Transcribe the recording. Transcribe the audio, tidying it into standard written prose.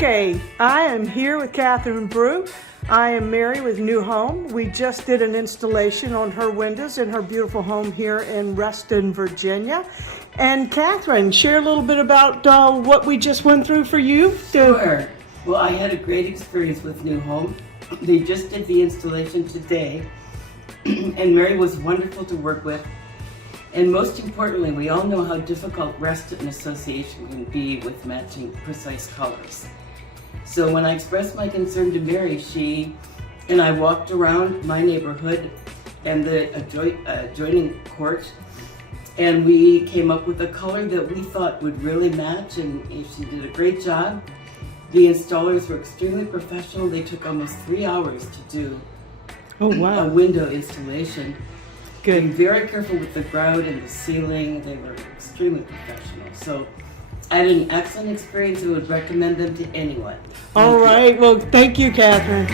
Okay, I am here with Kathryn Brew. I am Mary with NuHome. We just did an installation on her windows in her beautiful home here in Reston, Virginia. And Kathryn, share a little bit about what we just went through for you. Sure. Well, I had a great experience with NuHome. They just did the installation today, and Mary was wonderful to work with. And most importantly, we all know how difficult Reston Association can be with matching precise colors. So when I expressed my concern to Mary, she and I walked around my neighborhood and the adjoining court, and we came up with a color that we thought would really match, and she did a great job. The installers were extremely professional. They took almost 3 hours to do a window installation. Good. And very careful with the grout and the ceiling. They were extremely professional. So I had an excellent experience and would recommend them to anyone. All right. Well, thank you, Kathryn.